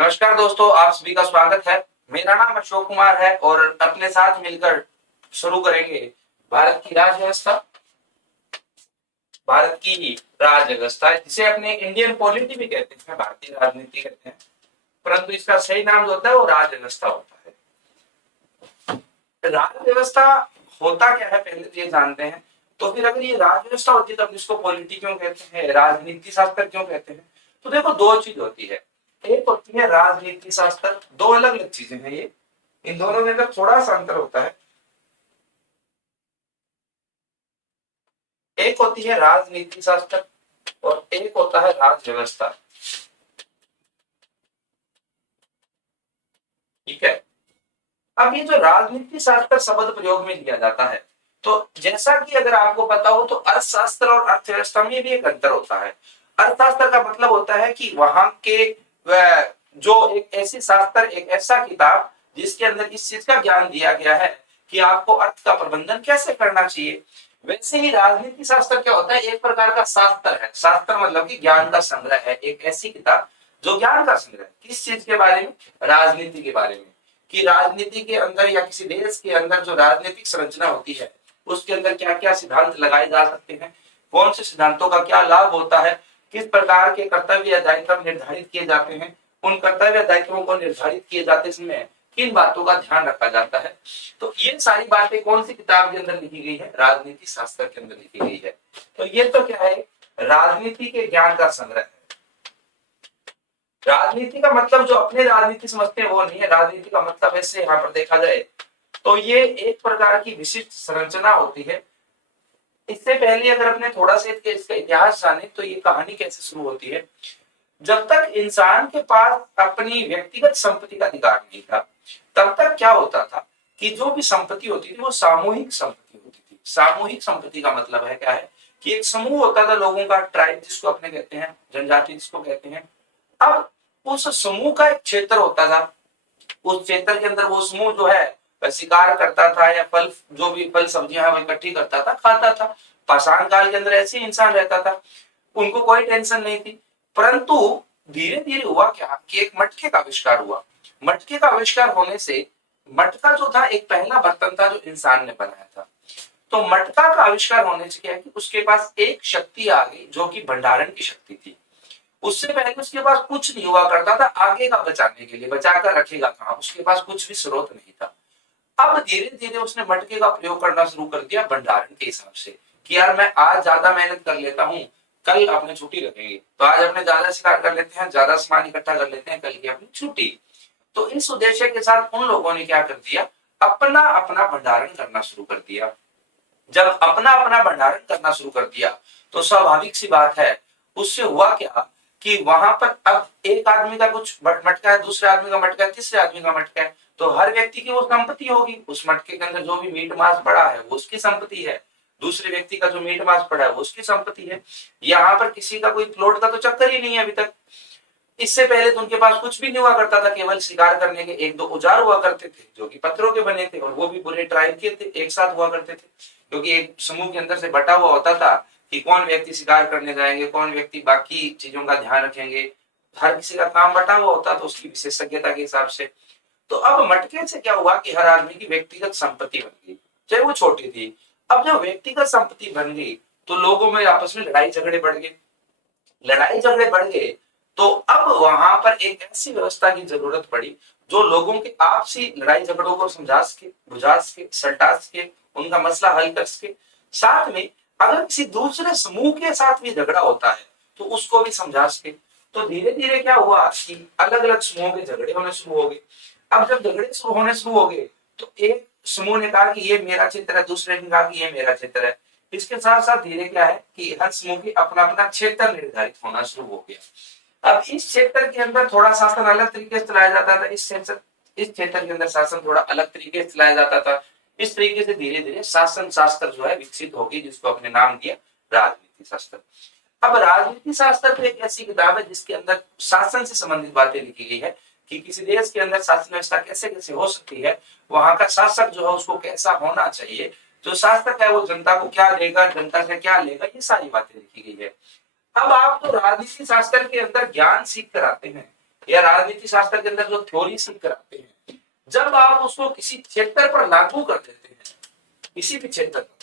नमस्कार दोस्तों, आप सभी का स्वागत है। मेरा नाम अशोक कुमार है और अपने साथ मिलकर शुरू करेंगे भारत की राज्य व्यवस्था। भारत की राज्य व्यवस्था जिसे अपने इंडियन पॉलिटी भी कहते हैं, भारतीय राजनीति कहते हैं, परंतु इसका सही नाम जो होता है वो राज्य व्यवस्था होता है। राज्य व्यवस्था होता क्या है पहले तो ये जानते हैं। तो फिर अगर ये राज्य व्यवस्था होती है तो इसको पॉलिटी क्यों कहते हैं, राजनीति शास्त्र क्यों कहते हैं? तो देखो, दो चीज होती है। एक होती है राजनीति शास्त्र, दो अलग अलग चीजें हैं ये। इन दोनों के अंदर थोड़ा सा अंतर होता है। एक होती है राजनीति शास्त्र और एक होता है राज्य व्यवस्था। ठीक है। अब ये जो राजनीति शास्त्र शब्द प्रयोग में लिया जाता है, तो जैसा कि अगर आपको पता हो तो अर्थशास्त्र और अर्थव्यवस्था में भी एक अंतर होता है। अर्थशास्त्र का मतलब होता है कि वहां के जो एक ऐसी शास्त्र, एक ऐसा किताब जिसके अंदर इस चीज का ज्ञान दिया गया है कि आपको अर्थ का प्रबंधन कैसे करना चाहिए। वैसे ही राजनीति शास्त्र क्या होता है, एक प्रकार का शास्त्र है। शास्त्र मतलब कि ज्ञान का संग्रह है, एक ऐसी किताब जो ज्ञान का संग्रह है। किस चीज के बारे में? राजनीति के बारे में। कि राजनीति के अंदर या किसी देश के अंदर जो राजनीतिक संरचना होती है उसके अंदर क्या क्या सिद्धांत लगाए जा सकते हैं, कौन से सिद्धांतों का क्या लाभ होता है, किस प्रकार के कर्तव्य या दायित्व निर्धारित किए जाते हैं, उन कर्तव्य दायित्वों को निर्धारित किए जाते समय किन बातों का ध्यान रखा जाता है। तो ये सारी बातें कौन सी किताब के अंदर लिखी गई है? राजनीति शास्त्र के अंदर लिखी गई है। तो ये तो क्या है, राजनीति के ज्ञान का संग्रह है। राजनीति का मतलब जो अपने राजनीति समझते हैं वो नहीं है। राजनीति का मतलब ऐसे यहाँ पर देखा जाए तो ये एक प्रकार की विशिष्ट संरचना होती है। इससे पहले अगर अपने थोड़ा सा इसका इतिहास जाने तो ये कहानी कैसे शुरू होती है। जब तक इंसान के पास अपनी व्यक्तिगत संपत्ति का अधिकार नहीं था, तब तक क्या होता था कि जो भी संपत्ति होती थी वो सामूहिक संपत्ति होती थी। सामूहिक संपत्ति का मतलब है क्या है कि एक समूह होता था लोगों का, ट्राइब जिसको अपने कहते हैं, जनजाति जिसको कहते हैं। अब उस समूह का एक क्षेत्र होता था। उस क्षेत्र के अंदर वो समूह जो है वह शिकार करता था या फल, जो भी फल सब्जियां है वो इकट्ठी करता था, खाता था। पाषाण काल के अंदर ऐसे ही इंसान रहता था, उनको कोई टेंशन नहीं थी। परंतु धीरे धीरे हुआ क्या कि एक मटके का आविष्कार हुआ। मटके का आविष्कार होने से मटका जो था एक पहला बर्तन था जो इंसान ने बनाया था। तो मटका का आविष्कार होने से क्या है कि उसके पास एक शक्ति आ गई जो कि भंडारण की शक्ति थी। उससे पहले उसके पास कुछ नहीं हुआ करता था आगे का बचाने के लिए, बचा कर रखेगा कहां, उसके पास कुछ भी स्रोत नहीं था। अब धीरे धीरे उसने मटके का प्रयोग करना शुरू कर दिया भंडारण के हिसाब से कि यार मैं आज ज्यादा मेहनत कर लेता हूँ, कल अपने छुट्टी रखेंगे, तो आज अपने ज्यादा शिकार कर लेते हैं, ज्यादा सामान इकट्ठा कर लेते हैं, कल की अपनी छुट्टी। तो इस उद्देश्य के साथ उन लोगों ने क्या कर दिया, अपना अपना भंडारण करना शुरू कर दिया। जब अपना अपना भंडारण करना शुरू कर दिया तो स्वाभाविक सी बात है, उससे हुआ क्या कि वहां पर अब एक आदमी का कुछ मटका है, दूसरे आदमी का मटका है, तीसरे आदमी का मटका है, तो हर व्यक्ति की वो संपत्ति होगी। उस मटके के अंदर जो भी मीट मांस पड़ा है वो उसकी संपत्ति है, दूसरे व्यक्ति का जो मीट मांस पड़ा है वो उसकी संपत्ति है। यहाँ पर किसी का कोई प्लॉट का तो चक्कर ही नहीं है अभी तक। इससे पहले तो उनके पास कुछ भी नहीं हुआ करता था, केवल शिकार करने के एक दो औजार हुआ करते थे जो कि पत्थरों के बने थे, और वो भी पूरे ट्राइब के थे, एक साथ हुआ करते थे, क्योंकि एक समूह के अंदर से बटा हुआ होता था कि कौन व्यक्ति शिकार करने जाएंगे, कौन व्यक्ति बाकी चीजों का ध्यान रखेंगे। हर किसी का काम बटा हुआ होता तो उसकी विशेषज्ञता के हिसाब से। तो अब मटके से क्या हुआ कि हर आदमी की व्यक्तिगत संपत्ति बन गई, चाहे वो छोटी थी। अब जब व्यक्तिगत संपत्ति बन गई तो लोगों में आपस में लड़ाई झगड़े बढ़ गए। लड़ाई झगड़े बढ़ गए तो अब वहां पर एक ऐसी व्यवस्था की जरूरत पड़ी जो लोगों के आपसी लड़ाई झगड़ों को समझा सके, बुझा सके, सलटा सके, उनका मसला हल कर सके। साथ में अगर किसी दूसरे समूह के साथ भी झगड़ा होता है तो उसको भी समझा सके। तो धीरे धीरे क्या हुआ कि अलग अलग समूहों के झगड़े होने शुरू हो गए। अब जब झगड़े शुरू होने शुरू हो गए तो एक समूह ने कहा कि ये मेरा क्षेत्र है, दूसरे ने कहा कि ये मेरा क्षेत्र है। इसके साथ साथ धीरे क्या है कि हर समूह की अपना अपना क्षेत्र निर्धारित होना शुरू हो गया। अब इस क्षेत्र के अंदर थोड़ा शासन अलग तरीके से चलाया जाता था, इस क्षेत्र के अंदर शासन थोड़ा अलग तरीके से चलाया जाता था। इस तरीके से धीरे धीरे शासन शास्त्र जो है विकसित होगी, जिसको अपने नाम दिया राजनीति शास्त्र। अब राजनीति शास्त्र तो एक ऐसी किताब है जिसके अंदर शासन से संबंधित बातें लिखी गई है कि किसी देश के अंदर शासन व्यवस्था कैसे कैसे हो सकती है, वहां का शासक जो है उसको कैसा होना चाहिए, जो शासक है वो जनता को क्या देगा, जनता से क्या लेगा, ये सारी बातें लिखी गई है। अब आप तो राजनीति शास्त्र के अंदर ज्ञान सीख कर आते हैं, या राजनीति शास्त्र के अंदर जो थ्योरी सीख कराते हैं, जब आप उसको किसी क्षेत्र पर लागू कर देते हैं, किसी भी क्षेत्र पर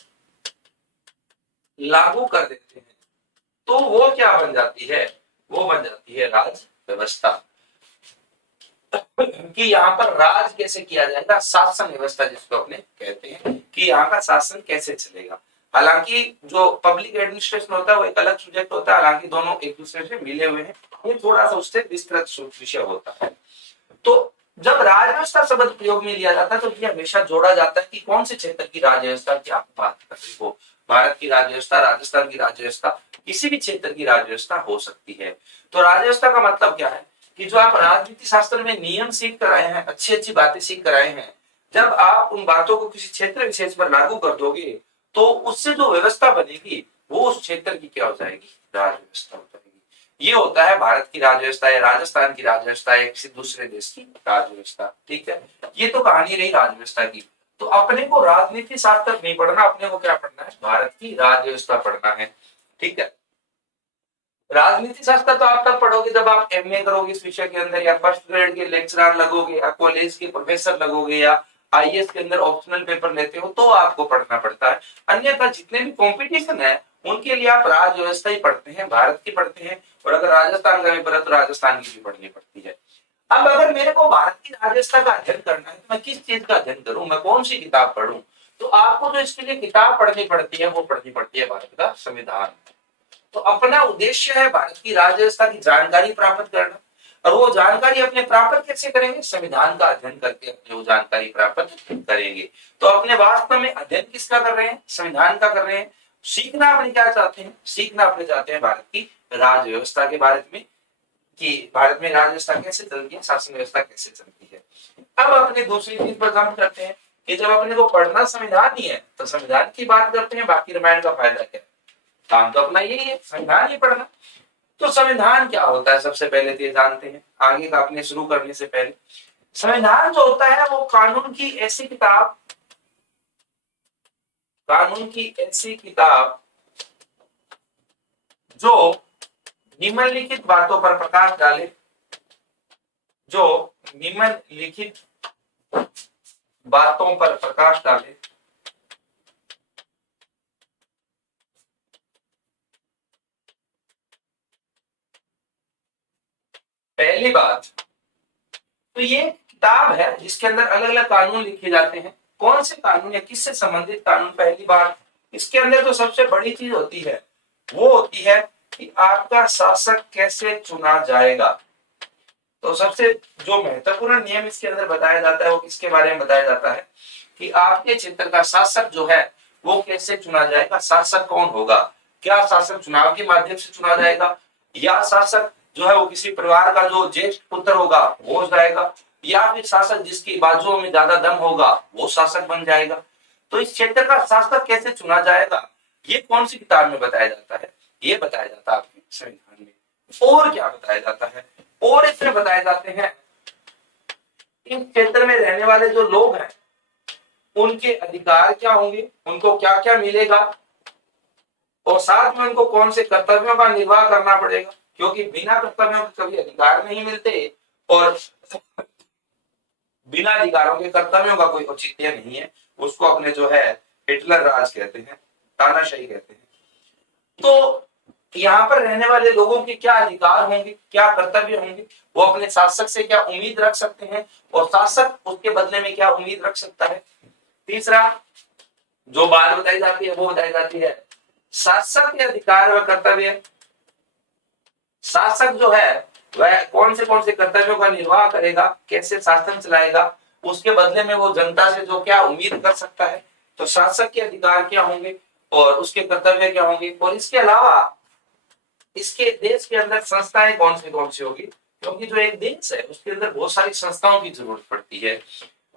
लागू कर देते हैं, तो वो क्या बन जाती है, वो बन जाती है राज व्यवस्था। कि यहाँ पर राज कैसे किया जाएगा, शासन व्यवस्था जिसको अपने कहते हैं, कि यहाँ का शासन कैसे चलेगा। हालांकि जो पब्लिक एडमिनिस्ट्रेशन होता है वो एक अलग सब्जेक्ट होता है, हालांकि दोनों एक दूसरे से मिले हुए हैं, ये थोड़ा सा उससे विस्तृत विषय होता है। तो जब राज व्यवस्था शब्द प्रयोग में लिया जाता है तो ये हमेशा जोड़ा जाता है कि कौन से क्षेत्र की राज व्यवस्था क्या बात कर रही हो। भारत की राज व्यवस्था, राजस्थान की राज व्यवस्था, किसी भी क्षेत्र की राज व्यवस्था हो सकती है। तो राज व्यवस्था का मतलब क्या है कि जो आप राजनीति शास्त्र में नियम सीख कर आए हैं, अच्छी अच्छी बातें सीख कर आए हैं, जब आप उन बातों को किसी क्षेत्र विशेष पर लागू कर दोगे तो उससे जो व्यवस्था बनेगी वो उस क्षेत्र की क्या हो जाएगी, राज व्यवस्था हो जाएगी। ये होता है भारत की राज व्यवस्था या राजस्थान की राज व्यवस्था या किसी दूसरे देश की राज व्यवस्था। ठीक है, ये तो कहानी रही राज व्यवस्था की। तो अपने को राजनीति शास्त्र नहीं पढ़ना, अपने को क्या पढ़ना है, भारत की राज व्यवस्था पढ़ना है। ठीक है, राजनीति शास्त्र तो आप तब पढ़ोगे जब आप एमए करोगे इस विषय के अंदर, या फर्स्ट ग्रेड के लेक्चरर लगोगे, या कॉलेज के प्रोफेसर लगोगे, या आईएएस के अंदर ऑप्शनल पेपर लेते हो तो आपको पढ़ना पड़ता है। अन्यथा जितने भी कंपटीशन है उनके लिए आप राज व्यवस्था ही पढ़ते हैं, भारत की पढ़ते हैं। और अगर राजस्थान का पेपर है तो राजस्थान की भी पढ़नी पड़ती है। अब अगर मेरे को भारत की राज व्यवस्था का अध्ययन करना है तो मैं किस चीज का अध्ययन करूं, मैं कौन सी किताब पढ़ूं? तो आपको जो इसके लिए किताब पढ़नी पड़ती है वो पढ़नी पड़ती है भारत का संविधान। तो अपना उद्देश्य है भारत की राज व्यवस्था की जानकारी प्राप्त करना, और वो जानकारी अपने प्राप्त कैसे करेंगे, संविधान का अध्ययन करके अपने वो जानकारी प्राप्त करेंगे। तो अपने वास्तव में अध्ययन किसका कर रहे हैं, संविधान का कर रहे हैं। सीखना अपने क्या चाहते हैं, सीखना अपने चाहते हैं भारत की राज व्यवस्था के बारे में, कि भारत में राज व्यवस्था कैसे चलती है, शासन व्यवस्था कैसे चलती है। अब अपने दूसरी चीज पर काम करते हैं कि जब अपने को पढ़ना संविधान ही है तो संविधान की बात करते हैं, बाकी रामायण का फायदा क्या है, काम तो अपना यही है, संविधान ही पढ़ना। तो संविधान क्या होता है सबसे पहले तो ये जानते हैं, आगे का अपने शुरू करने से पहले। संविधान जो होता है वो कानून की ऐसी किताब, कानून की ऐसी किताब जो निम्नलिखित बातों पर प्रकाश डाले, जो निम्नलिखित बातों पर प्रकाश डाले। पहली बात तो ये किताब है जिसके अंदर अलग अलग कानून लिखे जाते हैं। कौन से कानून या किससे संबंधित कानून, पहली बात इसके अंदर जो सबसे बड़ी चीज होती है वो होती है कि आपका शासक कैसे चुना जाएगा। तो सबसे जो महत्वपूर्ण नियम इसके अंदर बताया जाता है वो किसके बारे में बताया जाता है कि आपके क्षेत्र का शासक जो है वो कैसे चुना जाएगा, शासक कौन होगा। क्या शासक चुनाव के माध्यम से चुना जाएगा, या शासक जो है वो किसी परिवार का जो ज्येष्ठ पुत्र होगा वो जाएगा, या फिर शासक जिसकी बाजुओं में ज्यादा दम होगा वो शासक बन जाएगा। तो इस क्षेत्र का शासक कैसे चुना जाएगा ये कौन सी किताब में बताया जाता है, ये बताया जाता है आपके संविधान में। और क्या बताया जाता है, और इसमें बताए जाते हैं इन क्षेत्र में रहने वाले जो लोग हैं उनके अधिकार क्या होंगे, उनको क्या क्या मिलेगा, और साथ में उनको कौन से कर्तव्यों का निर्वाह करना पड़ेगा, क्योंकि बिना कर्तव्यों के कभी अधिकार नहीं मिलते, और बिना अधिकारों के कर्तव्यों का कोई औचित्य नहीं है। उसको अपने जो है हिटलर राज कहते हैं, तानाशाही कहते हैं। तो यहाँ पर रहने वाले लोगों के क्या अधिकार होंगे, क्या कर्तव्य होंगे, वो अपने शासक से क्या उम्मीद रख सकते हैं, और शासक उसके बदले में क्या उम्मीद रख सकता है। तीसरा जो बात बताई जाती है वो बताई जाती है शासक के अधिकार व कर्तव्य। शासक जो है वह कौन से कर्तव्यों का निर्वाह करेगा, कैसे शासन चलाएगा, उसके बदले में वो जनता से जो क्या उम्मीद कर सकता है। तो शासक के अधिकार क्या होंगे और उसके कर्तव्य क्या होंगे, और इसके अलावा इसके देश के अंदर संस्थाएं कौन सी होगी, क्योंकि जो एक देश है उसके अंदर बहुत सारी संस्थाओं की जरूरत पड़ती है।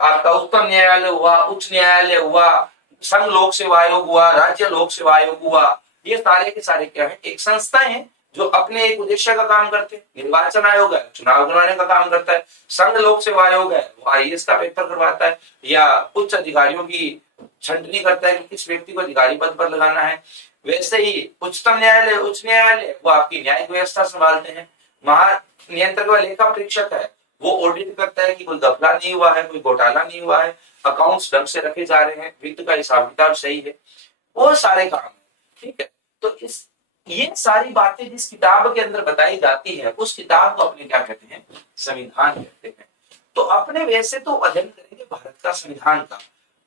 आपका उच्चतम न्यायालय हुआ, उच्च न्यायालय हुआ, संघ लोक सेवा आयोग हुआ, राज्य लोक सेवा आयोग हुआ, ये सारे के सारे क्या है, एक संस्थाएं हैं जो अपने एक उद्देश्य का काम करते हैं। निर्वाचन आयोग है, चुनाव करवाने का काम करता है। संघ लोक सेवा आयोग है, वो आईएएस का पेपर करवाता है या उच्च अधिकारियों की छंटनी करता है कि किस व्यक्ति को अधिकारी पद पर लगाना है। वैसे ही उच्चतम न्यायालय, उच्च न्यायालय वो आपकी न्यायिक व्यवस्था संभालते हैं। महानियंत्रक व लेखा परीक्षक है, वो ऑडिट करता है कि कोई घपला नहीं हुआ है, कोई घोटाला नहीं हुआ है, अकाउंट्स ढंग से रखे जा रहे हैं, वित्त का हिसाब किताब सही है, वो सारे काम है। ठीक है, तो इस ये सारी बातें जिस किताब के अंदर बताई जाती है उस किताब को अपने क्या कहते हैं, संविधान कहते हैं। तो अपने वैसे तो अध्ययन करेंगे भारत का संविधान का,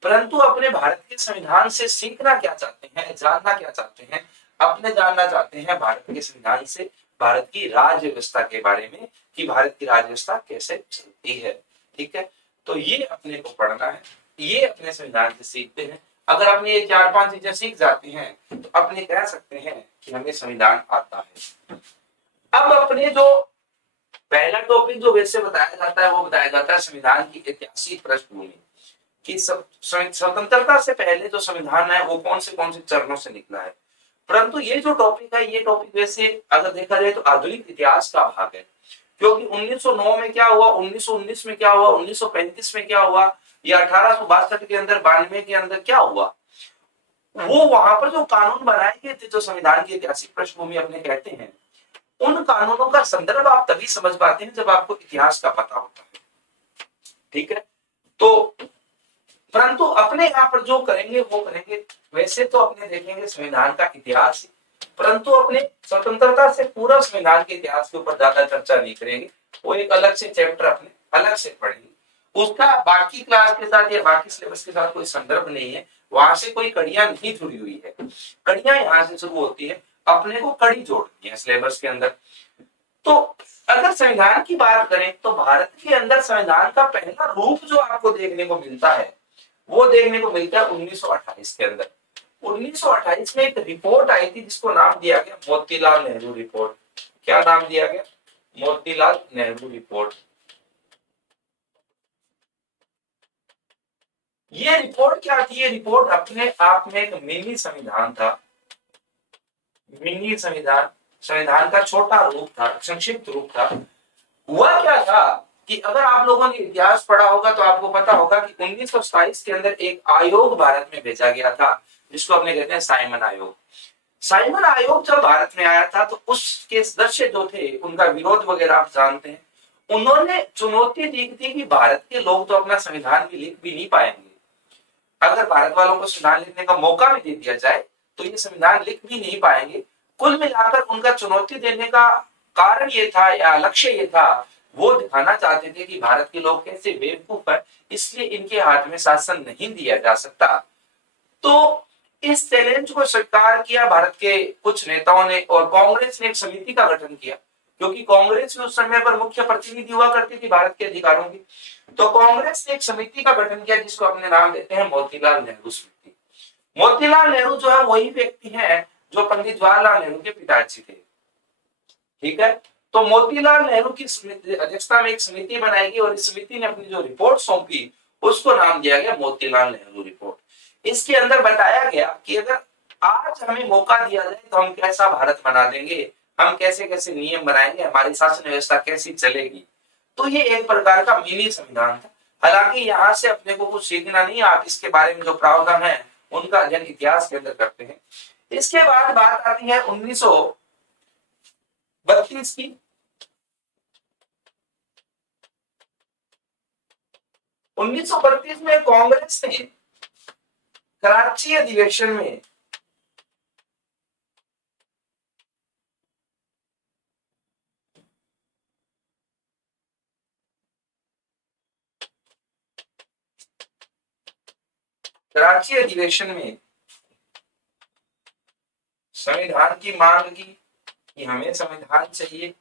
परंतु अपने भारत के संविधान से सीखना क्या चाहते हैं, जानना क्या चाहते हैं, अपने जानना चाहते हैं भारत के संविधान से भारत की राज्य व्यवस्था के बारे में, कि भारत की राज्य व्यवस्था कैसे चलती है। ठीक है, तो ये अपने को पढ़ना है, ये अपने संविधान से सीखते हैं। अगर अपने ये 4-5 चीजें सीख जाते हैं तो अपने कह सकते हैं कि हमें संविधान आता है। अब अपने जो पहला टॉपिक जो वैसे बताया जाता है वो बताया जाता है संविधान की ऐतिहासिक पृष्ठभूमि, कि स्वतंत्रता से पहले जो संविधान है वो कौन से चरणों से निकला है। परंतु ये जो टॉपिक है, ये टॉपिक वैसे अगर देखा जाए तो आधुनिक इतिहास का भाग है, क्योंकि 1909 में क्या हुआ, 1919 में क्या हुआ, 1935 में क्या हुआ, या 1862 के अंदर, 92 के अंदर क्या हुआ, वो वहां पर जो कानून बनाए गए थे, जो संविधान की ऐतिहासिक पृष्ठभूमि अपने कहते हैं, उन कानूनों का संदर्भ आप तभी समझ पाते हैं जब आपको इतिहास का पता होता है। ठीक है, तो परंतु अपने यहाँ पर जो करेंगे वो करेंगे, वैसे तो अपने देखेंगे संविधान का इतिहास, परंतु अपने स्वतंत्रता से पूर्व संविधान के इतिहास के ऊपर ज्यादा चर्चा नहीं करेंगे, वो एक अलग से चैप्टर अपने अलग से पढ़ेंगे, उसका बाकी क्लास के साथ या बाकी सिलेबस के साथ कोई संदर्भ नहीं है, वहां से कोई कड़ियां नहीं जुड़ी हुई है, कड़ियां यहाँ से शुरू होती है, अपने को कड़ी जोड़नी है सिलेबस के अंदर। तो अगर संविधान की बात करें तो भारत के अंदर संविधान का पहला रूप जो आपको देखने को मिलता है वो देखने को मिलता है 1928 के अंदर। 1928 में एक रिपोर्ट आई थी जिसको नाम दिया गया मोतीलाल नेहरू रिपोर्ट। क्या नाम दिया गया? मोतीलाल नेहरू रिपोर्ट। ये रिपोर्ट क्या थी? ये रिपोर्ट अपने आप में एक मिनी संविधान था, मिनी संविधान, संविधान का छोटा रूप था, संक्षिप्त रूप था। हुआ क्या था कि अगर आप लोगों ने इतिहास पढ़ा होगा तो आपको पता होगा कि 1927 के अंदर एक आयोग भारत में भेजा गया था जिसको अपने कहते हैं साइमन आयोग। साइमन आयोग जब भारत में आया था तो उसके सदस्य जो थे उनका विरोध वगैरह आप जानते हैं। उन्होंने चुनौती दी थी कि भारत के लोग तो अपना संविधान भी लिख भी नहीं पाएंगे, अगर भारत वालों को संविधान लिखने का मौका भी दे दिया जाए तो ये संविधान लिख भी नहीं पाएंगे। कुल मिलाकर उनका चुनौती देने का कारण ये था या लक्ष्य ये था, वो दिखाना चाहते थे कि भारत के लोग कैसे बेवकूफ है, इसलिए इनके हाथ में शासन नहीं दिया जा सकता। तो इस चैलेंज को स्वीकार किया भारत के कुछ नेताओं ने और कांग्रेस ने एक समिति का गठन किया, क्योंकि कांग्रेस में उस समय पर मुख्य प्रतिनिधि हुआ करती थी भारत के अधिकारों की। तो कांग्रेस ने एक समिति का गठन किया जिसको अपने नाम देते हैं मोतीलाल नेहरू समिति। मोतीलाल नेहरू जो है वही व्यक्ति है जो पंडित जवाहरलाल नेहरू के पिताजी थे। ठीक है, तो मोतीलाल नेहरू की अध्यक्षता में एक समिति बनाई गई और इस समिति ने अपनी जो रिपोर्ट सौंपी उसको नाम दिया गया मोतीलाल नेहरू रिपोर्ट। इसके अंदर बताया गया कि अगर आज हमें मौका दिया जाए तो हम कैसा भारत बना देंगे, हम कैसे कैसे नियम बनाएंगे, हमारी शासन व्यवस्था कैसी चलेगी। तो ये एक प्रकार का मिनी संविधान था। हालांकि यहाँ से अपने को कुछ सीखना नहीं, आप इसके बारे में जो प्रावधान है उनका अध्ययन इतिहास के अंदर करते हैं। इसके बाद बात आती है 1932 की। 1932 में कांग्रेस ने कराची अधिवेशन में संविधान की मांग की कि हमें संविधान चाहिए।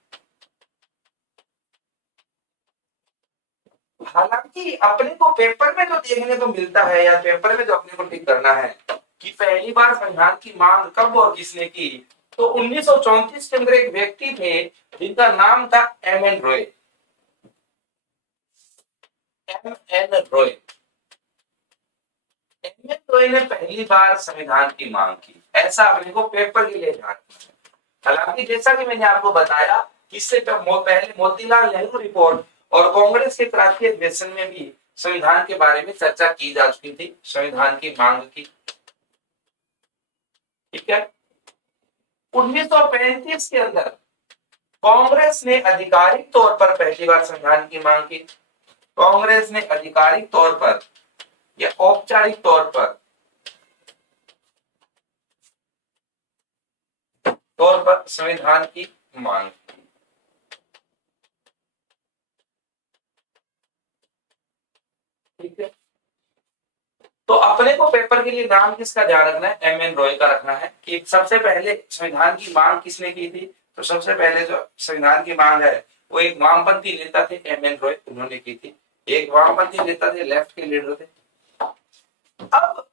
हालांकि अपने को पेपर में जो देखने को मिलता है या पेपर में जो अपने को टिक करना है कि पहली बार संविधान की मांग कब और किसने की, तो 1934 के अंदर एक व्यक्ति थे जिनका नाम था M.N.. Roy. M.N.. Roy, M.N.. Roy ने पहली बार संविधान की मांग की, ऐसा अपने को पेपर के लिए ध्यान रखना है। हालांकि जैसा कि मैंने आपको बताया कि इससे पहले मोतीलाल नेहरू रिपोर्ट और कांग्रेस के क्रांति अधिवेशन में भी संविधान के बारे में चर्चा की जा चुकी थी, संविधान की मांग की। ठीक है, 1935 के अंदर कांग्रेस ने आधिकारिक तौर पर पहली बार संविधान की मांग की। कांग्रेस ने आधिकारिक तौर पर या औपचारिक तौर पर संविधान की मांग की। ठीक है, तो अपने को पेपर के लिए नाम किसका ध्यान रखना है, एम एन रॉय का रखना है कि सबसे पहले संविधान की मांग किसने की थी। तो सबसे पहले जो संविधान की मांग है वो एक वामपंथी नेता थे, एम एन रॉय, उन्होंने की थी। एक वामपंथी नेता थे, लेफ्ट के लीडर थे। अब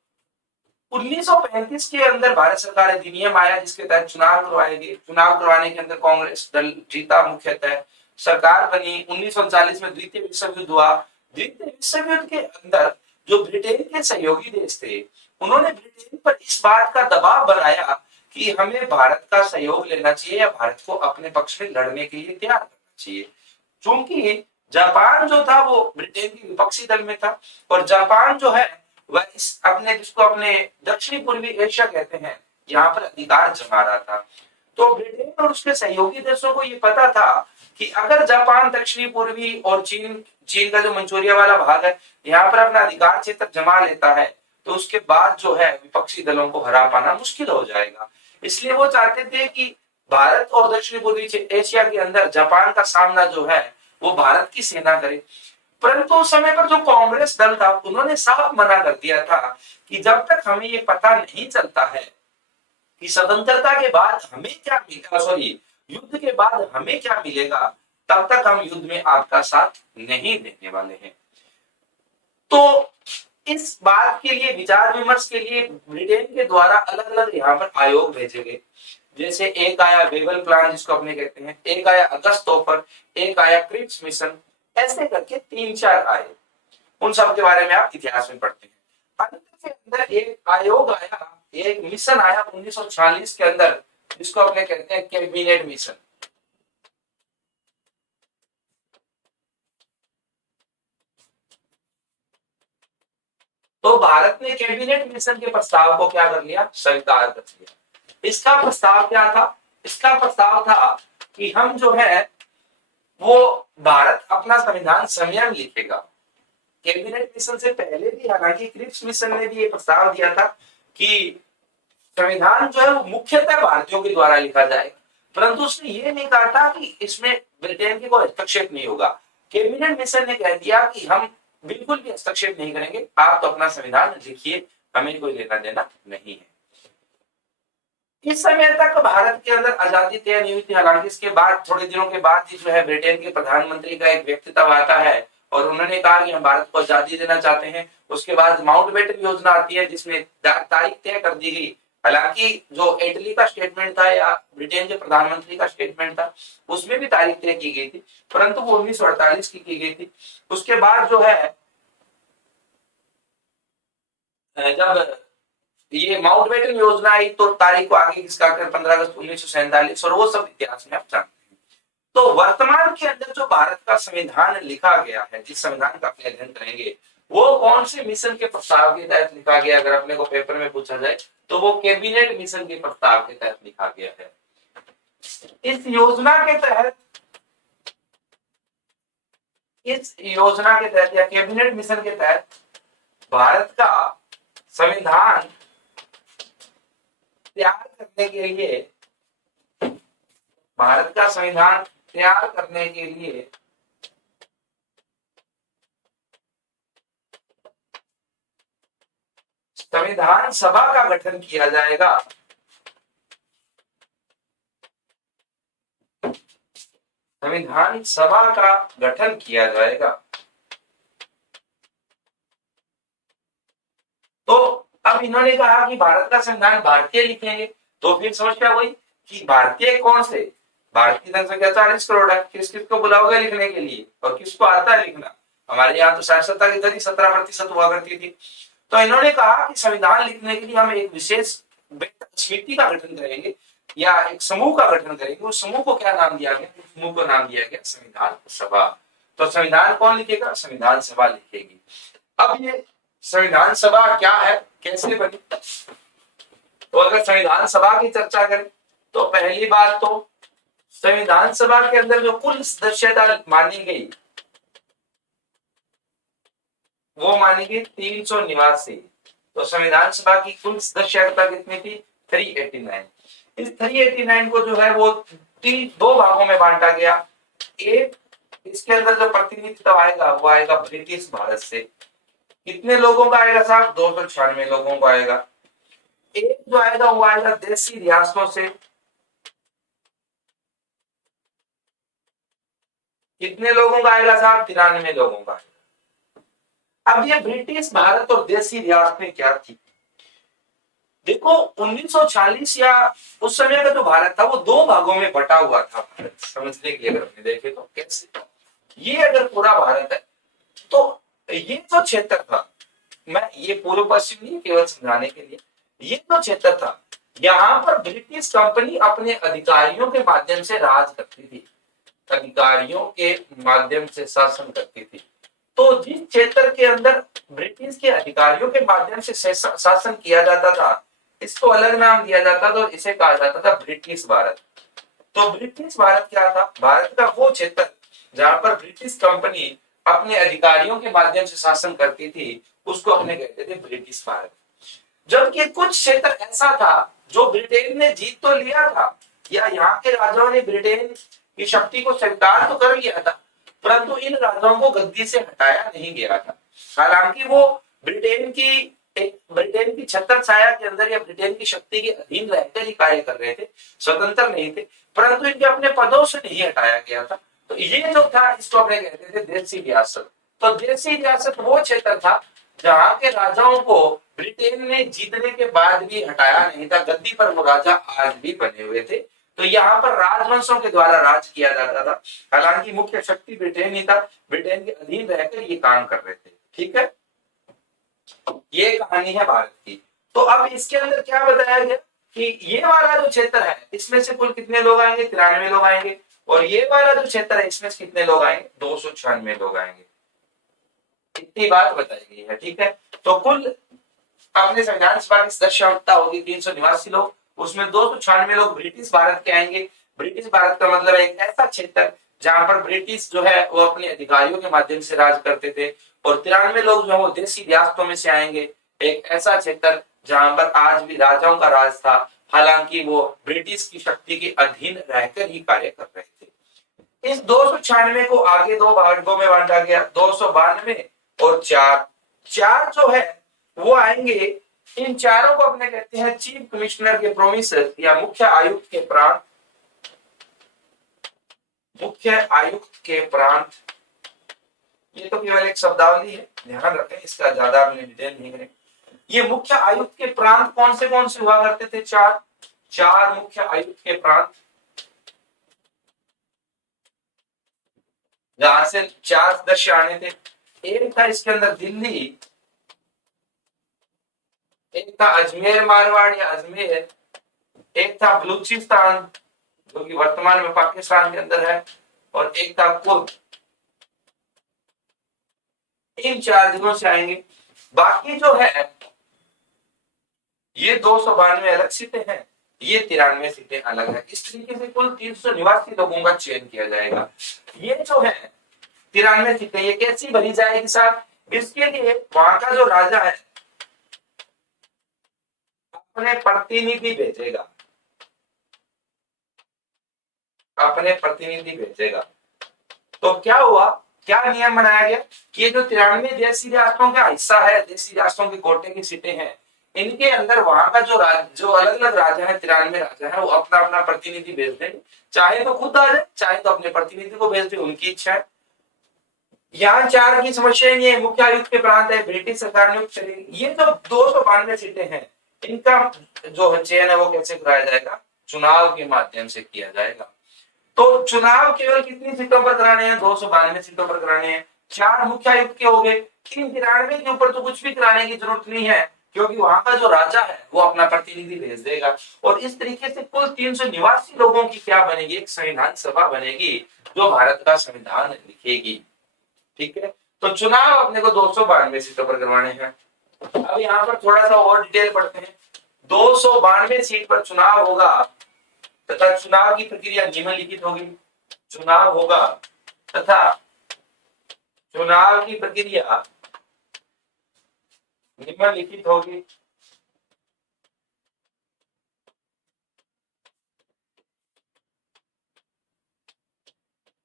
1935 के अंदर भारत सरकार अधिनियम आया जिसके तहत चुनाव करवाए गए। चुनाव करवाने के अंदर कांग्रेस दल जीता मुख्यतः, सरकार बनी। 1939 में द्वितीय विश्व युद्ध हुआ। द्वितीय विश्व युद्ध के अंदर जो ब्रिटेन के सहयोगी देश थे उन्होंने ब्रिटेन पर इस बात का दबाव बनाया कि हमें भारत का सहयोग लेना चाहिए या भारत को अपने पक्ष में लड़ने के लिए तैयार करना चाहिए। चूंकि जापान जो था वो ब्रिटेन के विपक्षी दल में था और जापान जो है वह इस अपने जिसको अपने दक्षिणी पूर्वी एशिया कहते हैं यहाँ पर अधिकार जमा रहा था। तो ब्रिटेन और उसके सहयोगी देशों को ये पता था कि अगर जापान दक्षिणी पूर्वी और चीन चीन का जो मंचूरिया वाला भाग है यहाँ पर अपना अधिकार क्षेत्र जमा लेता है तो उसके बाद जो है विपक्षी दलों को हरा पाना मुश्किल हो जाएगा। इसलिए वो चाहते थे कि भारत और दक्षिणी पूर्वी एशिया के अंदर जापान का सामना जो है वो भारत की सेना करे। परंतु उस समय पर जो कांग्रेस दल था उन्होंने साफ मना कर दिया था कि जब तक हमें ये पता नहीं चलता है कि स्वतंत्रता के बाद हमें क्या मिलेगा, सॉरी युद्ध के बाद हमें क्या मिलेगा, तब तक हम युद्ध में आपका साथ नहीं देने वाले हैं। तो इस बात के लिए विचार विमर्श के लिए ब्रिटेन के द्वारा अलग अलग यहाँ पर आयोग भेजे गए। जैसे एक आया वेबल प्लान जिसको अपने कहते हैं, एक आया अगस्त ऑफर, एक आया क्रिप्स मिशन, ऐसे करके 3-4 आए। उन सब के बारे में आप इतिहास में पढ़ते हैं। अंत के अंदर एक आयोग आया, एक मिशन आया 1946 के अंदर जिसको अपने कहते हैं कैबिनेट मिशन। तो भारत ने कैबिनेट मिशन के प्रस्ताव को क्या कर लिया, स्वीकार कर लिया। इसका प्रस्ताव क्या था, इसका प्रस्ताव था कि हम जो है वो भारत अपना संविधान स्वयं लिखेगा। कैबिनेट मिशन से पहले भी हालांकि क्रिप्स मिशन ने भी ये प्रस्ताव दिया था कि संविधान जो है वो मुख्यतः भारतीयों के द्वारा लिखा जाएगा, परंतु उसने ये नहीं कहा था कि इसमें ब्रिटेन के कोई हस्तक्षेप नहीं होगा। कैबिनेट मिशन ने कह दिया कि हम बिल्कुल भी हस्तक्षेप नहीं करेंगे, आप तो अपना संविधान लिखिए, हमें कोई लेना देना नहीं है। इस समय तक भारत के अंदर आजादी तय नहीं हुई थी। हालांकि इसके बाद थोड़े दिनों के बाद ही जो है ब्रिटेन के प्रधानमंत्री का एक व्यक्तित्व आता है और उन्होंने कहा कि हम भारत को आजादी देना चाहते हैं। उसके बाद माउंटबेटन योजना आती है जिसमें तारीख तय कर दी गई। हालांकि जो इटली का स्टेटमेंट था या ब्रिटेन के प्रधानमंत्री का स्टेटमेंट था उसमें भी तारीख तय की गई थी, परंतु वो 1948 की गई थी। उसके बाद जो है जब ये माउंटबेटन योजना आई तो तारीख को आगे किसका कर 15 अगस्त 1947 और वो सब इतिहास में आप जानते हैं। तो वर्तमान के अंदर जो भारत का संविधान लिखा गया है, जिस संविधान का अपने अध्ययन करेंगे वो कौन से मिशन के प्रस्ताव के तहत लिखा गया, अगर अपने को पेपर में पूछा जाए तो वो कैबिनेट मिशन के प्रस्ताव के तहत लिखा गया है। इस योजना के तहत या कैबिनेट मिशन के तहत भारत का संविधान तैयार करने के लिए संविधान सभा का गठन किया जाएगा। संविधान सभा का गठन किया जाएगा। तो अब इन्होंने कहा कि भारत का संविधान भारतीय लिखेंगे, तो फिर समस्या वही कि भारतीय कौन से, भारतीय जनसंख्या 40 करोड़ है, किस किस को बुलाओगे लिखने के लिए और किसको आता है लिखना। हमारे यहाँ तो साक्षरता की दर 17% हुआ करती थी। तो इन्होंने कहा कि संविधान लिखने के लिए हम एक विशेष समिति का गठन करेंगे या एक समूह का गठन करेंगे। उस समूह को क्या नाम दिया गया, समूह को नाम दिया गया संविधान सभा। तो संविधान कौन लिखेगा, संविधान सभा लिखेगी। अब ये संविधान सभा क्या है, कैसे बनी, तो अगर संविधान सभा की चर्चा करें तो पहली बात तो संविधान सभा के अंदर जो कुल सदस्यता मानी गई वो मानी गई 389। तो संविधान सभा की कुल सदस्यता कितनी थी? 389। इस 389 को जो है वो दो भागों में बांटा गया। एक, इसके अंदर जो प्रतिनिधित्व आएगा वो आएगा ब्रिटिश भारत से। कितने लोगों का आएगा साहब? 296 लोगों का आएगा। एक जो आएगा वो आएगा देशी रियासतों से। कितने लोगों का आएगा साहब? 93 लोगों का आएगा। अब ये ब्रिटिश भारत और देशी रियासतें क्या थी? देखो 1940 या उस समय का जो भारत था वो दो भागों में बटा हुआ था। भारत समझने के लिए अगर अपने देखें तो कैसे, ये अगर पूरा भारत है तो ये जो क्षेत्र था, मैं ये पूर्व पश्चिम नहीं केवल समझाने के लिए, ये जो क्षेत्र था यहाँ पर ब्रिटिश कंपनी अपने अधिकारियों के माध्यम से राज करती थी, अधिकारियों के माध्यम से शासन करती थी। तो जिस क्षेत्र के अंदर ब्रिटिश के अधिकारियों के माध्यम से शासन किया जाता था इसको अलग नाम दिया जाता था और इसे कहा जाता था ब्रिटिश भारत। तो ब्रिटिश भारत क्या था? भारत का वो क्षेत्र जहां पर ब्रिटिश कंपनी अपने अधिकारियों के माध्यम से शासन करती थी उसको अपने कहते थे ब्रिटिश भारत। जबकि कुछ क्षेत्र ऐसा था जो ब्रिटेन ने जीत तो लिया था या यहाँ के राजाओं ने ब्रिटेन की शक्ति को स्वीकार तो कर लिया था, परंतु इन राजाओं को गद्दी से हटाया नहीं गया था। हालांकि वो ब्रिटेन की छत्र छाया के अंदर या ब्रिटेन की शक्ति के अधीन रहकर ही कार्य कर रहे थे, स्वतंत्र नहीं थे, परंतु इनके अपने पदों से नहीं हटाया गया था। तो ये जो था इसको अपने कहते थे देशी रियासत। तो देशी रियासत वो क्षेत्र था जहाँ के राजाओं को ब्रिटेन ने जीतने के बाद भी हटाया नहीं था, गद्दी पर वो राजा आज भी बने हुए थे। तो यहाँ पर राजवंशों के द्वारा राज किया जाता था, हालांकि मुख्य शक्ति ब्रिटेन ही था, ब्रिटेन के अधीन रहकर ये काम कर रहे थे। ठीक है, ये कहानी है भारत की। तो अब इसके अंदर क्या बताया गया कि ये वाला जो क्षेत्र है इसमें से कुल कितने लोग आएंगे? 93 लोग आएंगे। और ये वाला जो क्षेत्र है इसमें से कितने लोग आएंगे? 296 लोग आएंगे। इतनी बात बताई गई है। ठीक है, तो कुल अपने संविधान सभा की सदस्यता होगी 389 लोग, उसमें 296 लोग ब्रिटिश भारत के आएंगे। ब्रिटिश भारत का मतलब है एक ऐसा क्षेत्र जहां पर ब्रिटिश जो है वो अपने अधिकारियों के माध्यम से राज करते थे। और 93 लोग जो है वो देशी रियासतों में से आएंगे, एक ऐसा क्षेत्र जहां पर आज भी राजाओं का राज था, हालांकि वो ब्रिटिश की शक्ति के अधीन रहकर ही कार्य कर रहे थे। इस 296 को आगे दो भागों में बांटा गया, 292 और 4 जो है वो आएंगे। इन चारों को अपने कहते हैं चीफ कमिश्नर के प्रोमिसेस या मुख्य आयुक्त के प्रांत। मुख्य आयुक्त के प्रांत, ये तो केवल एक शब्दावली है, ध्यान रखें, इसका ज्यादा अपने डिटेल नहीं करें। ये मुख्य आयुक्त के प्रांत कौन से हुआ करते थे? चार मुख्य आयुक्त के प्रांत, जहां से 4 सदस्य आने थे। एक था इसके अंदर दिल्ली, एक था अजमेर मारवाड़ या अजमेर, एक था बलूचिस्तान जो कि वर्तमान में पाकिस्तान के अंदर है, और एक था कुर्द। इन 4 जगहों से आएंगे। बाकी जो है ये 292 अलग सीटें हैं, ये 93 सीटें अलग है। इस तरीके से कुल 389 लोगों का चयन किया जाएगा। ये जो है 93 सीटें ये कैसी भरी जाएगी साहब? इसके लिए वहां का जो राजा है अपने प्रतिनिधि भेजेगा, अपने प्रतिनिधि भेजेगा। तो क्या हुआ, क्या नियम बनाया गया कि ये जो 93 देशी रियासतों का हिस्सा है, देशी रियासतों के कोटे की सीटें हैं, इनके अंदर वहां का जो अलग अलग राजा है, 93 राजा है, वो अपना अपना प्रतिनिधि भेज देंगे। चाहे तो खुद आ जाए, चाहे तो अपने प्रतिनिधि को भेज दे, उनकी इच्छा है। यहाँ 4 की समस्या नहीं है, मुख्य आयुक्त के प्रांत है, ब्रिटिश सरकार नियुक्त करेगी। ये जो 292 सीटें हैं इनका जो चयन है वो कैसे कराया जाएगा? चुनाव के माध्यम से किया जाएगा। तो चुनाव केवल कितनी सीटों पर कराने हैं? 292 सीटों पर कराने हैं। 4 मुख्य आयुक्त के हो गए। इन 93 के ऊपर तो कुछ भी कराने की जरूरत नहीं है, क्योंकि वहां का जो राजा है वो अपना प्रतिनिधि भेज देगा। और इस तरीके से कुल 389 लोगों की क्या बनेगी? एक संविधान सभा बनेगी जो भारत का संविधान लिखेगी। ठीक है, तो चुनाव अपने को 292 सीटों पर करवाने हैं। अब यहाँ पर थोड़ा सा और डिटेल पढ़ते हैं। 292 सीट पर चुनाव होगा तथा चुनाव की प्रक्रिया निम्नलिखित होगी। चुनाव होगा तथा चुनाव की प्रक्रिया निम्नलिखित होगी।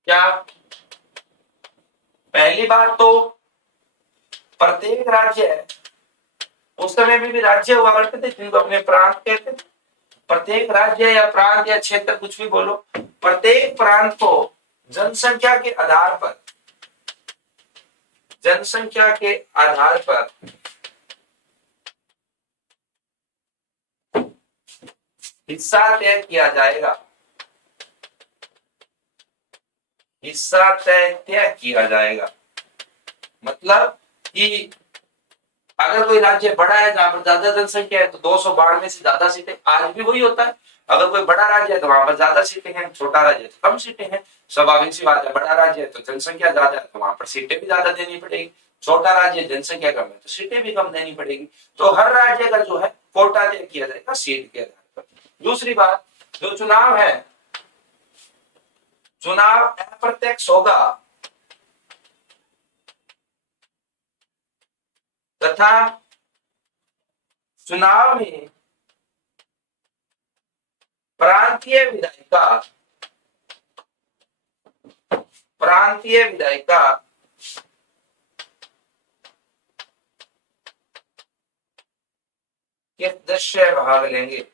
क्या? पहली बात तो प्रत्येक राज्य है, उस समय में भी राज्य हुआ करते थे जिनको अपने प्रांत कहते थे। प्रत्येक राज्य या प्रांत या क्षेत्र कुछ भी बोलो, प्रत्येक प्रांत को जनसंख्या के आधार पर, जनसंख्या के आधार पर हिस्सा तय किया जाएगा, हिस्सा तय किया जाएगा। मतलब कि अगर कोई राज्य बड़ा है जहां पर ज्यादा जनसंख्या है तो 292 में से ज्यादा सीटें, आज भी वही होता है। अगर कोई बड़ा राज्य है तो वहां पर ज्यादा सीटें हैं, छोटा राज्य है तो कम सीटें हैं। स्वाभाविक सी बात है, बड़ा राज्य है तो जनसंख्या ज्यादा है तो वहां पर सीटें भी ज्यादा देनी पड़ेगी, छोटा राज्य जनसंख्या कम है तो सीटें भी कम देनी पड़ेगी। तो हर राज्य का जो है कोटा तय किया जाएगा सीट के आधार पर। दूसरी बात, जो चुनाव है, चुनाव अप्रत्यक्ष होगा तथा चुनाव में प्रांतीय विधायिका, प्रांतीय विधायिका के सदस्य भाग लेंगे।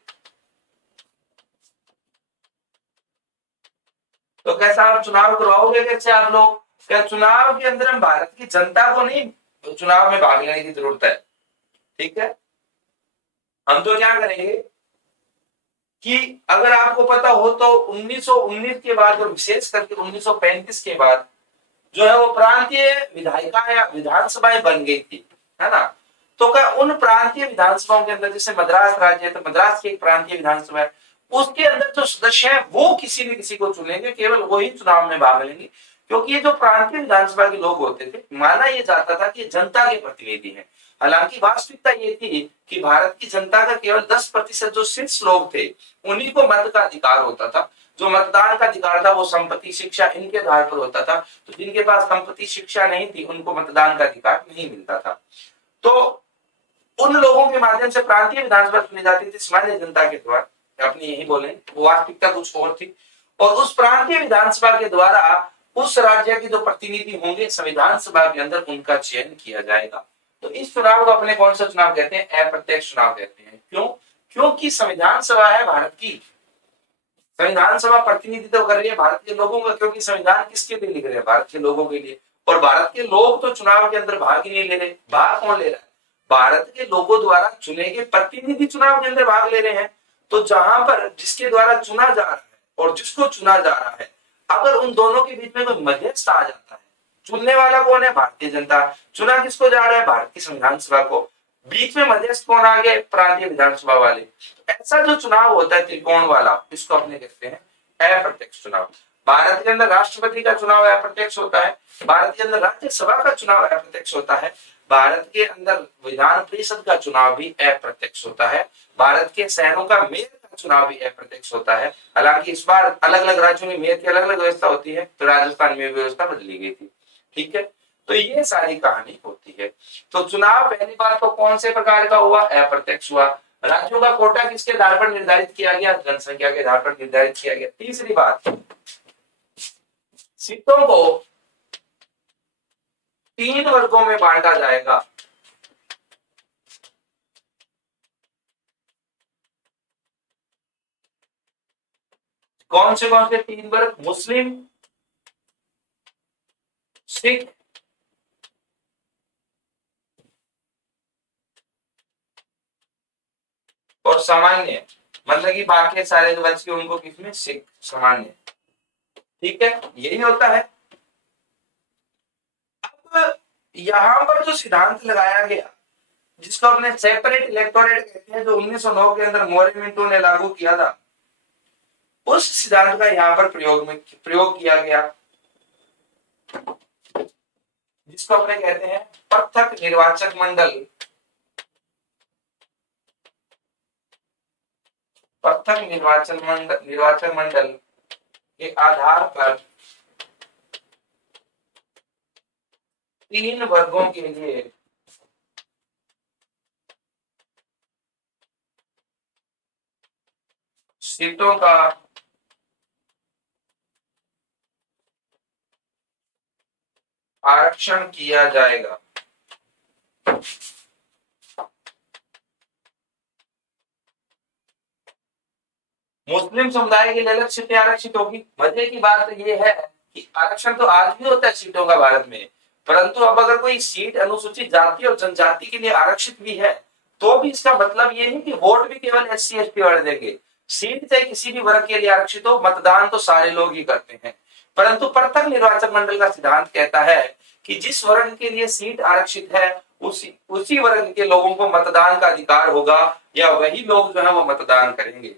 तो कैसा आप चुनाव करवाओगे कैसे आप लोग? क्या चुनाव के अंदर हम भारत की जनता को नहीं चुनाव में भाग लेने की जरूरत है, ठीक है। हम तो क्या करेंगे कि अगर आपको पता हो तो 1919 के बाद और विशेष करके 1935 के बाद जो है वो प्रांतीय विधायिका या विधानसभाएं बन गई थी, है ना। तो क्या उन प्रांतीय विधानसभाओं के अंदर, जैसे मद्रास राज्य है तो मद्रास की एक प्रांतीय विधानसभा है, उसके अंदर जो सदस्य है वो किसी न किसी को चुनेंगे, केवल वही चुनाव में भाग लेंगे। क्योंकि ये जो प्रांतीय विधानसभा के लोग होते थे, माना यह जाता था कि जनता के प्रतिनिधि हैं। हालांकि वास्तविकता ये थी कि भारत की जनता का केवल 10% जो शीर्ष लोग थे उन्हीं को मत का अधिकार होता था। जो मतदान का अधिकार था वो संपत्ति, शिक्षा इनके आधार पर होता था। तो जिनके पास संपत्ति, शिक्षा नहीं थी उनको मतदान का अधिकार नहीं मिलता था। तो उन लोगों के माध्यम से प्रांतीय विधानसभा चुनी जाती थी सामान्य जनता के द्वारा, अपनी यही बोले, वास्तविकता कुछ और थी। और उस प्रांतीय विधानसभा के द्वारा उस राज्य के जो प्रतिनिधि होंगे संविधान सभा के अंदर उनका चयन किया जाएगा। तो इस चुनाव को अपने कौन सा चुनाव कहते हैं? अप्रत्यक्ष चुनाव कहते हैं। क्यों? क्योंकि संविधान सभा है भारत की, संविधान सभा प्रतिनिधित्व कर रही है भारत के लोगों का। क्योंकि संविधान किसके लिए लिख रहे हैं? भारत के लोगों के लिए। और भारत के लोग तो चुनाव के अंदर भाग ही नहीं ले रहे। भाग कौन ले रहा है? भारत के लोगों द्वारा चुने गए प्रतिनिधि चुनाव के अंदर भाग ले रहे हैं। तो जहां पर जिसके द्वारा चुना जा रहा है और जिसको चुना जा रहा है, अगर उन दोनों के बीच में कोई मध्यस्थ आ जाता है, चुनने वाला कौन है? भारतीय जनता। चुना किसको जा रहा है? भारत की संविधान सभा को। बीच में मध्यस्थ कौन आ गए? प्रांतीय विधानसभा वाले। ऐसा जो चुनाव होता है त्रिकोण वाला, इसको अपने कहते हैं अप्रत्यक्ष चुनाव। भारत के अंदर राष्ट्रपति का चुनाव अप्रत्यक्ष होता है, भारत के अंदर राज्यसभा का चुनाव अप्रत्यक्ष होता है, भारत के अंदर विधान परिषद का चुनाव भी अप्रत्यक्ष होता है, भारत के शहरों का मेयर का चुनाव भी अप्रत्यक्ष होता है। हालांकि इस बार अलग अलग राज्यों में मेयर की अलग अलग व्यवस्था होती है, तो राजस्थान में व्यवस्था बदली गई थी, ठीक है। तो ये सारी कहानी होती है। तो चुनाव पहली बात तो कौन से प्रकार का हुआ? अप्रत्यक्ष हुआ। राज्यों का कोटा किसके आधार पर निर्धारित किया गया? जनसंख्या के आधार पर निर्धारित किया गया। तीसरी बात, सीटों को 3 वर्गों में बांटा जाएगा। कौन से 3 वर्ग? मुस्लिम, सिख और सामान्य। मतलब कि बाकी सारे जो बच्चे उनको किसमें? सिख, सामान्य, ठीक है, यही होता है। अब यहां पर जो सिद्धांत लगाया गया जिसको अपने सेपरेट इलेक्टोरेट कहते हैं, जो 1909 के अंदर मौर्य मिंटो ने लागू किया था, उस सिद्धांत का यहां पर प्रयोग किया गया, जिसको अपने कहते हैं पृथक निर्वाचक मंडल। पृथक निर्वाचन मंडल के आधार पर 3 वर्गों के लिए सीटों का आरक्षण किया जाएगा। मुस्लिम समुदाय के लिए अलग सीटें आरक्षित होगी। मजे की बात तो ये है कि आरक्षण तो आज भी होता है सीटों का भारत में, परंतु अब अगर कोई सीट अनुसूचित जाति और जनजाति के लिए आरक्षित भी है तो भी इसका मतलब ये नहीं कि वोट भी केवल SC ST वाले देंगे। सीट चाहे किसी भी वर्ग के लिए आरक्षित हो, मतदान तो सारे लोग ही करते हैं। परंतु पृथक निर्वाचन मंडल का सिद्धांत कहता है कि जिस वर्ग के लिए सीट आरक्षित है उसी वर्ग के लोगों को मतदान का अधिकार होगा, या वही लोग जो है वो मतदान करेंगे।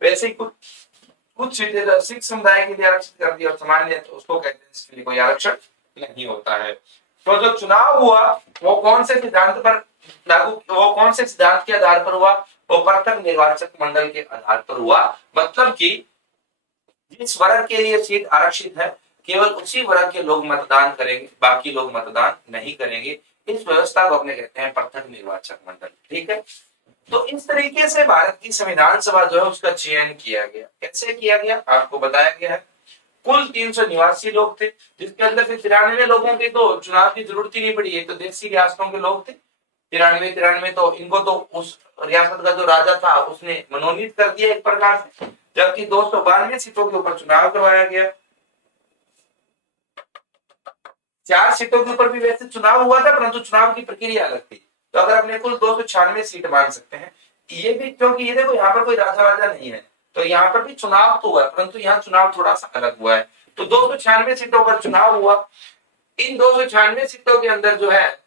वैसे ही कुछ सीटें सिख समुदाय के लिए आरक्षित कर दी और सामान्य तो उसको कहते हैं जिसके लिए कोई आरक्षण नहीं होता है। तो जो चुनाव हुआ वो कौन से सिद्धांत के आधार पर हुआ? वो पृथक निर्वाचक मंडल के आधार पर हुआ। मतलब कि जिस वर्ग के लिए सीट आरक्षित है केवल उसी वर्ग के लोग मतदान करेंगे, बाकी लोग मतदान नहीं करेंगे। इस व्यवस्था को अपने कहते हैं पृथक निर्वाचक मंडल। ठीक है, तो इस तरीके से भारत की संविधान सभा जो है उसका चयन किया गया। कैसे किया गया आपको बताया गया है। कुल 389 लोग थे, जिसके अंदर से 93 लोगों के तो चुनाव की जरूरत ही नहीं पड़ी। ये तो देशी रियासतों के लोग थे 93 तो इनको तो उस रियासत का जो राजा था उसने मनोनीत कर दिया एक प्रकार से, जबकि 292 सीटों के ऊपर चुनाव करवाया गया। 4 सीटों के ऊपर भी वैसे चुनाव हुआ था, परंतु चुनाव की प्रक्रिया अलग थी। तो अगर अपने कुल 296 सीट मान सकते हैं, ये भी क्योंकि ये देखो यहाँ पर कोई राजा वाजा नहीं है, तो यहाँ पर भी चुनाव तो हुआ है, परंतु यहाँ चुनाव थोड़ा सा अलग हुआ है। तो 296 सीटों पर चुनाव हुआ। इन 296 सीटों के अंदर जो है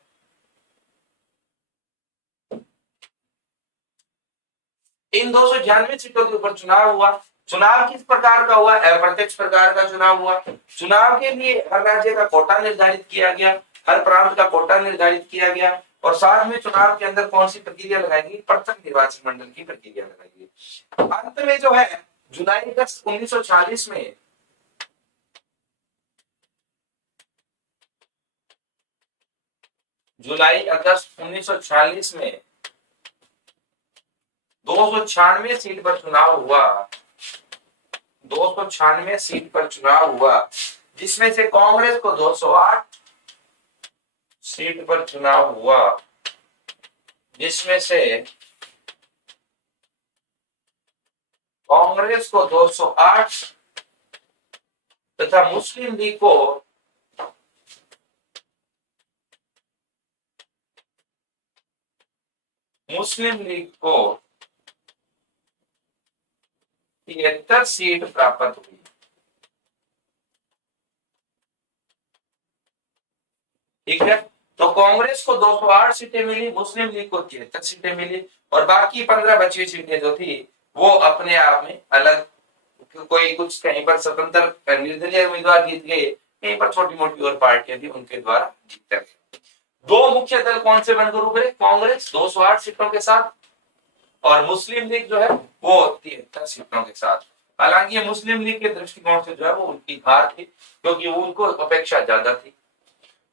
इन 296 सीटों के ऊपर चुनाव हुआ। चुनाव किस प्रकार का हुआ? अप्रत्यक्ष प्रकार का चुनाव हुआ। चुनाव के लिए हर राज्य का कोटा निर्धारित किया गया, हर प्रांत का कोटा निर्धारित किया गया, और साथ में चुनाव के अंदर कौन सी प्रक्रिया लगाएगी? पृथक निर्वाचन मंडल की प्रक्रिया लगाएगी। अंत में जो है जुलाई 10 1940 में जुलाई अगस्त 1940 में 296 सीट पर चुनाव हुआ। 296 सीट पर चुनाव हुआ, जिसमें से कांग्रेस को 208 सीट पर चुनाव हुआ, जिसमें से कांग्रेस को 208 तथा मुस्लिम लीग को 73 सीट प्राप्त हुई। ठीक है, तो कांग्रेस को 208 सीटें मिली, मुस्लिम लीग को 73 सीटें मिली, और बाकी 15 बची सीटें जो थी वो अपने आप में अलग, कोई कुछ कहीं पर स्वतंत्र निर्दलीय उम्मीदवार जीत गए, कहीं पर छोटी मोटी और पार्टियां थी उनके द्वारा जीता गया। 2 मुख्य दल कौन से बनकर उभरे? कांग्रेस 208 सीटों के साथ और मुस्लिम लीग जो है वो 73 सीटों के साथ। हालांकि ये मुस्लिम लीग के दृष्टिकोण से जो है वो उनकी हार थी, क्योंकि उनको अपेक्षा ज्यादा थी।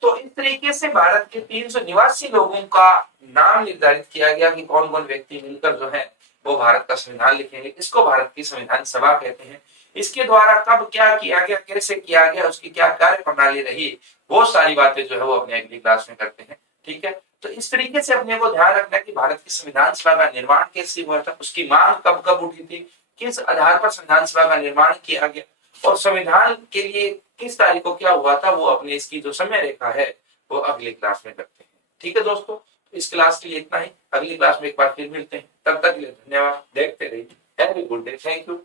तो इस तरीके से भारत के 389 लोगों का नाम निर्धारित किया गया कि कौन कौन व्यक्ति मिलकर जो है वो भारत का संविधान लिखेंगे। इसको भारत की संविधान सभा कहते हैं। इसके द्वारा कब क्या किया गया, कैसे किया गया, उसकी क्या कार्य प्रणाली रही, वो सारी बातें जो है वो अपने अगली क्लास में करते हैं। ठीक है, तो इस तरीके से अपने को ध्यान रखना है कि भारत की संविधान सभा का निर्माण कैसे हुआ था, उसकी मांग कब कब उठी थी, किस आधार पर संविधान सभा का निर्माण किया गया, और संविधान के लिए किस तारीख को क्या हुआ था, वो अपने इसकी जो समय रेखा है वो अगली क्लास में करते हैं। ठीक है दोस्तों, इस क्लास के लिए इतना ही। अगली क्लास में एक बार फिर मिलते हैं, तब तक के लिए धन्यवाद। देखते रहिए। Have a good day. Thank you.